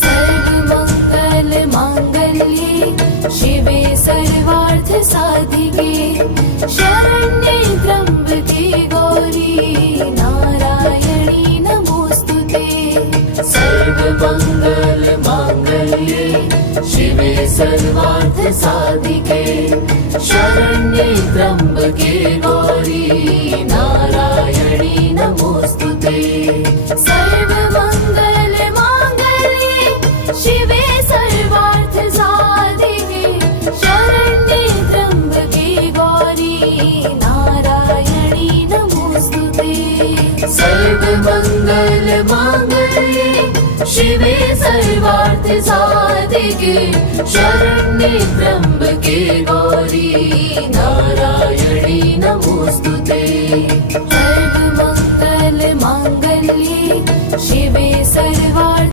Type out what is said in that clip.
सर्वमंगल मांगल्ये शिवे सर्वार्थ साधिके शरण्ये त्र्यंबके गौरी नारायणी नमोस्तुते। सर्वमंगल मांगल्ये शिवे सर्वार्थ साधिके शरण्ये त्र्यंबके गौरी नारायणी नमोस्तुते। सर्वमंगल मांगल्ये शिवे सर्वार्थ साधिके शरण्ये त्र्यंबके गौरी नारायणी नमोस्तुते। सर्वमंगल मांगल्ये शिवे सर्वार्थ साधिके शरण्ये त्र्यंबके गौरी नारायणी नमोस्तुते। सर्वमंगल मांगल्ये शिवे